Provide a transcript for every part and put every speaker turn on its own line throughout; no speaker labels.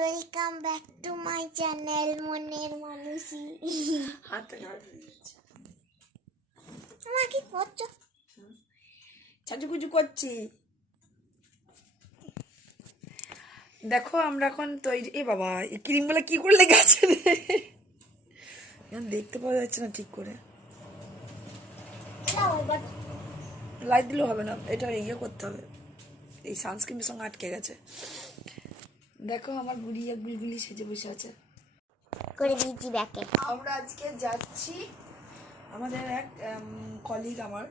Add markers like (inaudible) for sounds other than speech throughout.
Welcome back to my channel মনের মানুষই
হয়ে
তোমার কি করছ?
করছি। দেখো আমরা এখন তৈরি এ বাবা এই ক্রিমগুলো কি করে লেগে আছে এখন দেখতে পাওয়া যাচ্ছে না ঠিক করে। লাইট দিলেও হবে না এটা ইয়ে করতে হবে। এই সানস্ক্রিনের সঙ্গে আটকে গেছে। দেখো আমার গুড়িয়া গুলগুলি সেজে বসে আছে।
করে দিয়েছি ব্যাকে
আমরা আজকে যাচ্ছি আমাদের এক কলিগ আমার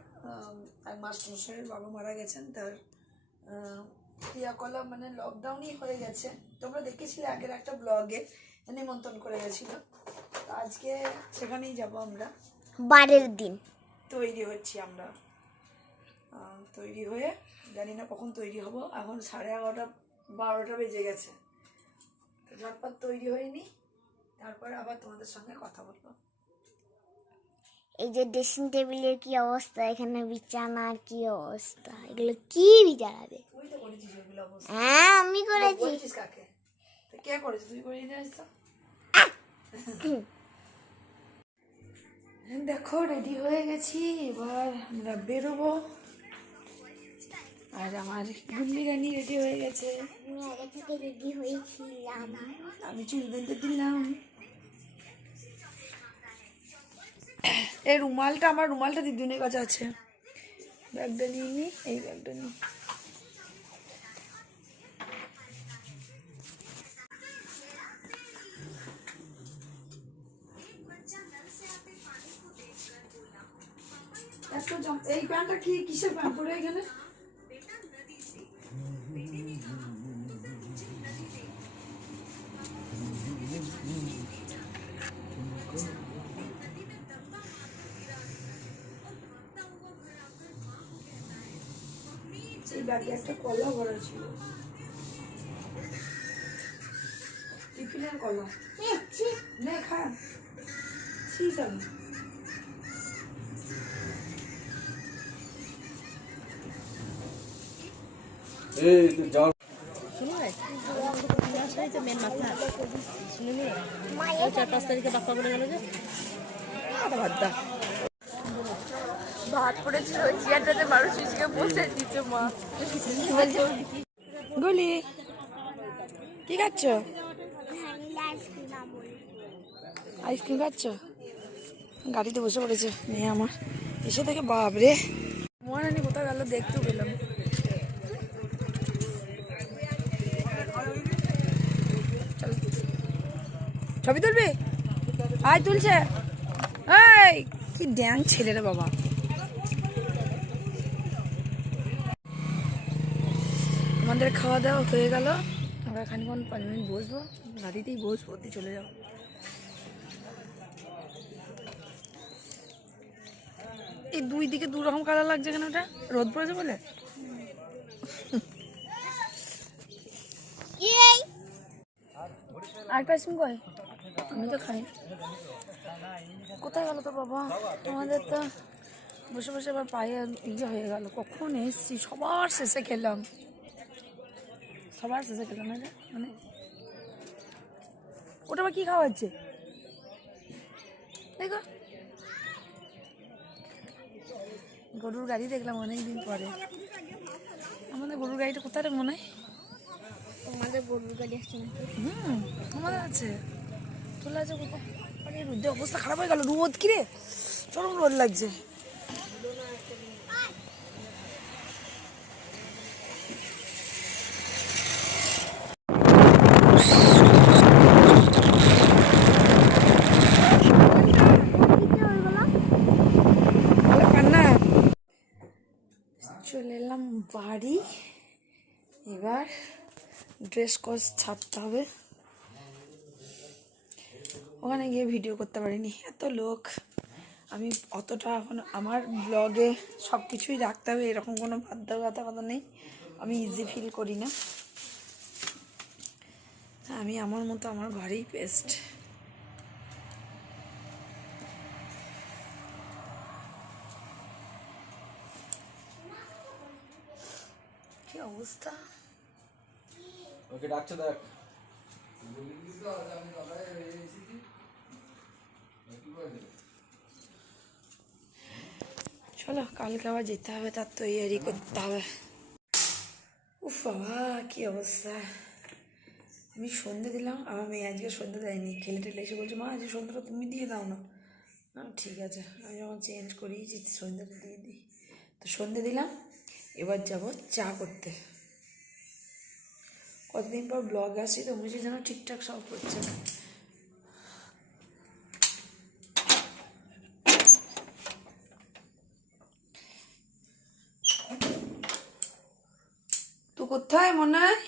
এক মাস্টারমশাইয়ের বাবা মারা গেছেন তার ক্রিয়াকলাপ মানে লকডাউনই হয়ে গেছে। তোমরা দেখেছিলে আগের একটা ব্লগে নিমন্ত্রণ করে গেছিল। তো আজকে সেখানেই যাব আমরা।
বারের দিন।
তৈরি হচ্ছি আমরা। তৈরি হয়ে জানি না কখন তৈরি হব এখন সাড়ে এগারোটা বারোটা বেজে গেছে। ঝটপট তৈরি হয়নি তারপরে আবার তোমাদের সঙ্গে কথা বলব।
এই যে ড্রেসিং টেবিলের কি অবস্থা এখানে বিছানার কি অবস্থা এগুলো কি বিছানাবে
তুই তো করেছিস এগুলো অবস্থা।
হ্যাঁ আমি করেছি।
বলছিস কাকে? তো কে করেছে? তুই করে নিয়ে আসছ? দেখো রেডি হয়ে গেছি এবার আমরা বেরোবো। আর আমার গুল্লি রানি রেডি হয়ে গেছে।
আমি
চুল বেঁধে দিলাম। এই রুমালটা, আমার রুমালটা দিদুনের কাছে আছে। ব্যাগটা নিয়ে নি, এই ব্যাগটা নিই এই প্যান্টটা কি কিসের প্যান্ট পরে এখানে? ব্যাগে একটা কলা ভরা ছিল। টিফিনের কলা। নে ঠিক আছে
এই তো যাও
চার পাঁচ তারিখে বাপ্পা করে গেল যে
আদা ভাত পড়েছিল ওই চেয়ারটাতে মানুষ মিশিয়ে বসে দিতে মা। গুলি কি খাচ্ছ? আইসক্রিম খাচ্ছ? গাড়িতে বসে পড়েছে মেয়ে আমার। এসে থেকে বাপরে। মহারানি কোথাও গেল দেখতেও পেলাম। ছবি তুলবি? আয় তুলছে। এই কি ড্যাং ছেলে রে বাবা। আমাদের খাওয়া দাওয়া হয়ে গেল। আমরা খানিক্ষণ পাঁচ মিনিট বসবো। গাড়িতেই বসবো চলে যাও। এই দুই দিকে দু রকম কালার লাগছে কেন ওটা? রোদ পড়েছে বলে? আরেকটা আইসক্রিম কই? আমি তো খাই। কোথায় গেল তো বাবা? আমাদের তো বসে বসে আবার পায়ে ইয়ে হয়ে গেল। কখন এসছি? সবার শেষে খেলাম। সবার শেষে খেলাম না মানে ওটা আবার কি খাওয়া হচ্ছে দেখো। গরুর গাড়ি দেখলাম অনেকদিন পরে। আমাদের গরুর গাড়িটা কোথায় রে মনে হয়?
তোমাদের গরুর গাড়ি আসছে
হুম আমাদের আছে। তোলা আছে কোথায়? আরে রোদে অবস্থা খারাপ হয়ে গেল। রোদ কি রে চরম রোদ লাগছে ভালো কান্না চলে বাড়ি। এবার ড্রেস কস ছাড়তে হবে। ওখানে গিয়ে ভিডিও করতে পারিনি। এত লোক। আমি অতটা এখন আমার ব্লগে সব কিছুই রাখতে হবে। এরকম কোনো বাধ্যবাধকতা নেই। আমি ইজি ফিল করি না। আমি আমার মতো আমার ঘরেই বেস্ট কি অবস্থা?
ওকে ডাকছে দেখ।
চলো কালকে আবার যেতে হবে তার তৈরি করতে হবে। উফ বাবা কি অবস্থা। আমি সন্ধে দিলাম আমার মেয়ে আজকে সন্ধে দেয়নি খেলে টেলে এসে বলছে মা আজকে সন্ধ্যাটা তুমি দিয়ে দাও না। না ঠিক আছে আমি যখন চেঞ্জ করিয়েছি সন্ধ্যাটা দিয়ে দিই। তো সন্ধে দিলাম এবার যাব চা করতে। কতদিন পর ব্লগ আসছি, তো বুঝি যেন ঠিকঠাক সব করছে না। তো কোথায় মনে হয়?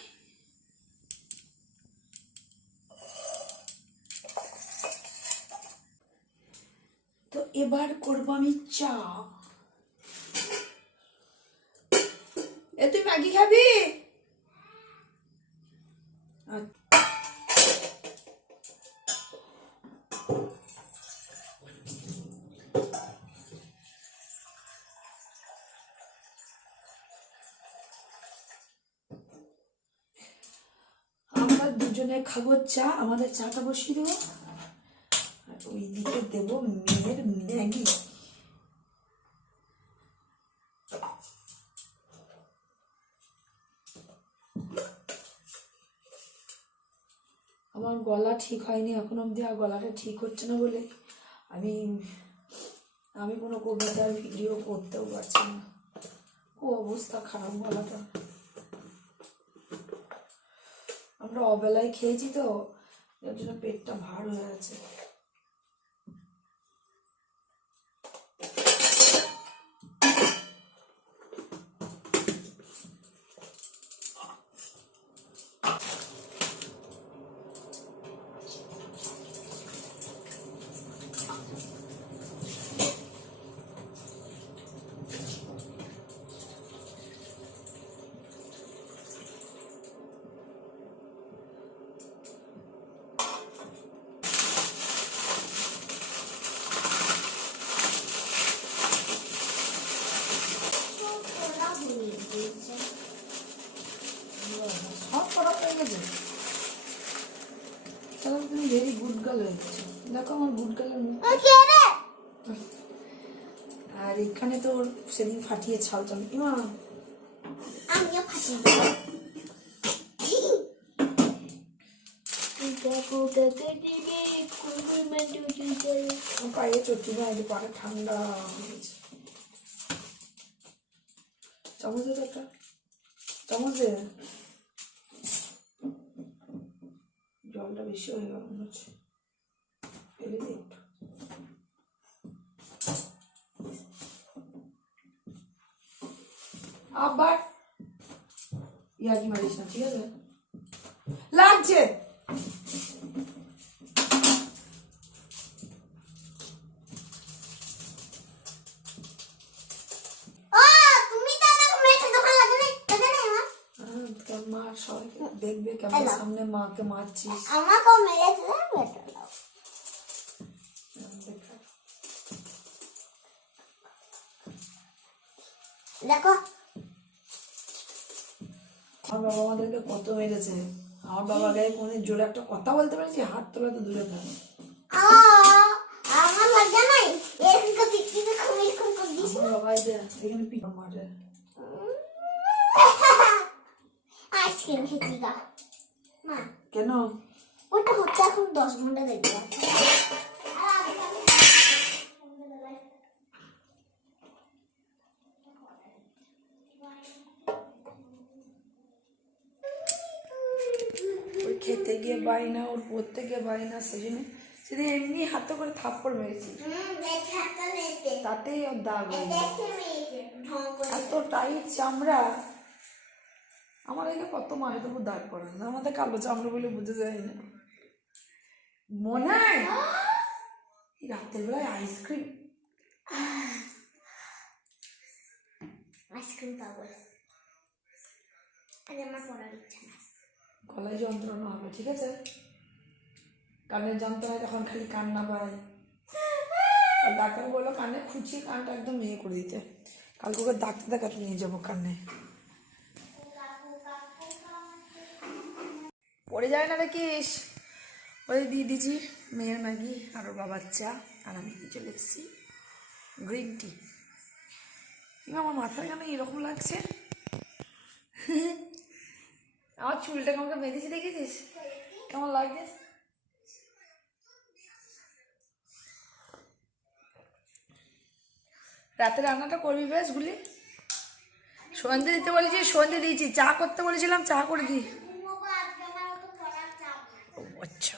তো এবার করব আমি চা। এ, তুই ম্যাগি খাবি। আমরা দুজনে খাব চা আমাদের চাটা বসিয়ে দেবো। আর ওইদিকে দেবো মেয়ের ম্যাগি। আমার গলা ঠিক হয়নি, এখন অবধি আর গলাটা ঠিক হচ্ছে না বলে আমি আমি কোনো কবিতার ভিডিও করতেও পারছি না। খুব অবস্থা খারাপ গলাটা। আমরা অবেলায় খেয়েছি তো এর জন্য পেটটা ভার হয়ে আছে সব খারাপ হয়ে গেছে তাহলে তুমি ভেরি গুড গার্ল হয়ে গেছো দেখো আমার গুড গার্লের মুখ আর এখানে তো সেদিন ফাটিয়ে ছাল চাল ইমা
আমিও ফাটিয়ে
পায়ে চটি না এই পাটা ঠান্ডা চামচ দে একটা। চামচ দে। জলটা বেশি হয়ে গেল মনে হচ্ছে। একটু। আবার ইয়াকি মারিস না ঠিক আছে? লাগছে! সবাইকে দেখবে কেমন সামনে মাকে মারছিস।
আমাকেও মেরেছে দেখো।
আমার বাবা আমাদেরকে কত মেরেছে। আমার বাবা গায়ে কোনদিন জোরে একটা কথা বলতে পেরেছি হাত তোলা তো দূরে থাকে।
আমার নাই।
বাবা এখানে পিঠ মারে। (laughs)
আইসক্রিম খেতে গা মা
কেন?
ওটা হচ্ছে এখন দশ ঘণ্টা দেখব
খেতে গিয়ে বাই না ওর পড়তে গিয়ে বাই না সেজন্য সেদিন এমনি হাতে করে থাপ্পড় মেরেছি। তাতেই ওর দাগ এত টাইট চামড়া আমার এখানে কত মারে তবু দাগ পড়ে না। আমাদের কালো চামড়া বলে বুঝে যায় না। মনে হয় রাতের বেলায় আইসক্রিম
আইসক্রিম পাবো। আজ আমার পড়ার ইচ্ছা না।
গলায় যন্ত্রণা হবে, ঠিক আছে? কানের যন্ত্রণায় তখন খালি কান্না পায়। ডাক্তার বলল কানে খুঁচিয়ে কানটা একদম ইয়ে করে দিতে। কালকে ওকে ডাক্তার দেখাতে নিয়ে যাব কানে। পড়ে যায় না দেখিস? ওই দিয়েছি মেয়ের ম্যাগি আর ওর বাবার চা। আর আমি চলে এসেছি। Green tea. আমার মাথা কেন এরকম লাগছে? আমার চুলটা কেমন বেঁধেছি দেখেছিস? কেমন লাগছে? রাতে রান্নাটা করবি বেশ গুলি? সন্ধে দিতে বলেছি সন্ধে দিয়েছি। চা করতে বলেছিলাম চা করে দিই ও আচ্ছা।